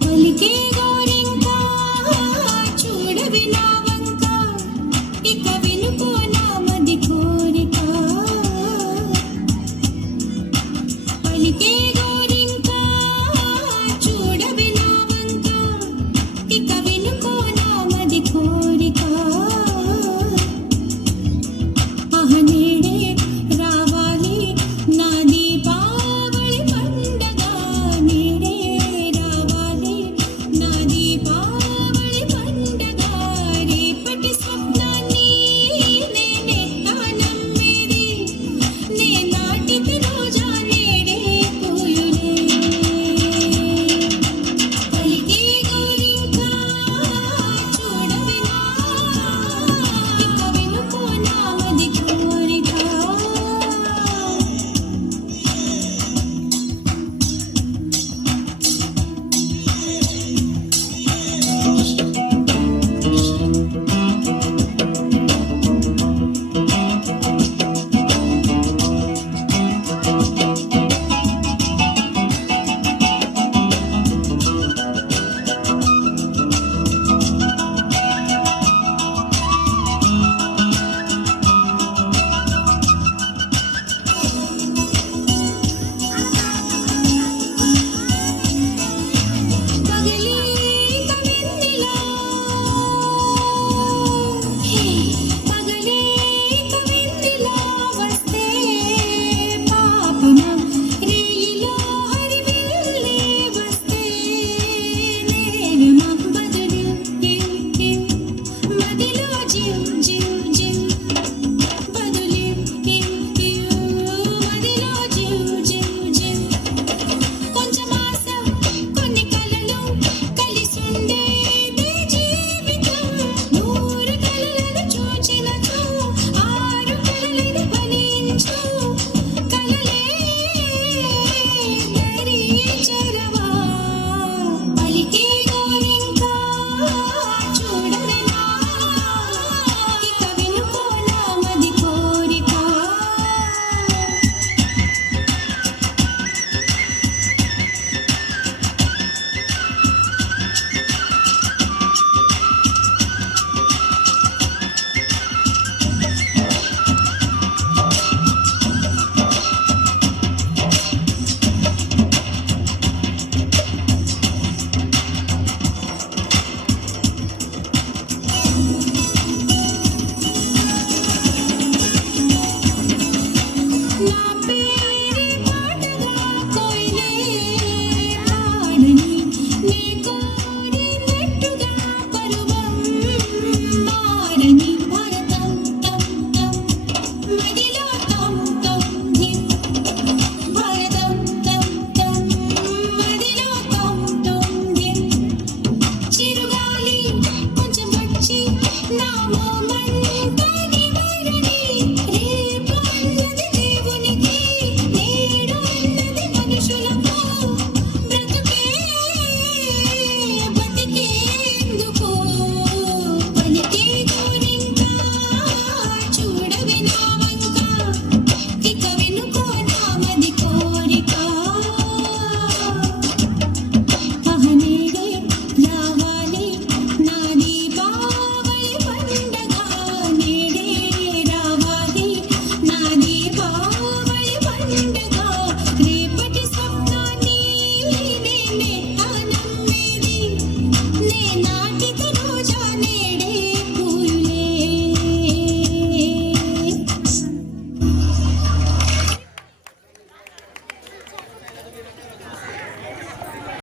పలికే గోరింకా చూడవి నా వంక ఇక వినుకో నా మది కోరిక పలికే గోరింకా చూడవి నా వంక ఇక వినుకో నా మది కోరిక నేడే రావాలి నా దీపావళి పండగ నేడే రావాలి నా దీపావళి పండగ రేపటి స్వప్నాన్ని నేనెట్టా నమ్మేది నే నాటికి రోజా నేడే పూయులే పలికే గోరింకా చూడవి నా ఇక వినుకో నా మది కోరిక పగలే కవిన్నిలా పగలే కవిన్నిలా వస్తే పాపమా రేయిలో హరివిల్లే వస్తే నేరమా బదులు మదిలో జివ్ జివ్ జివ్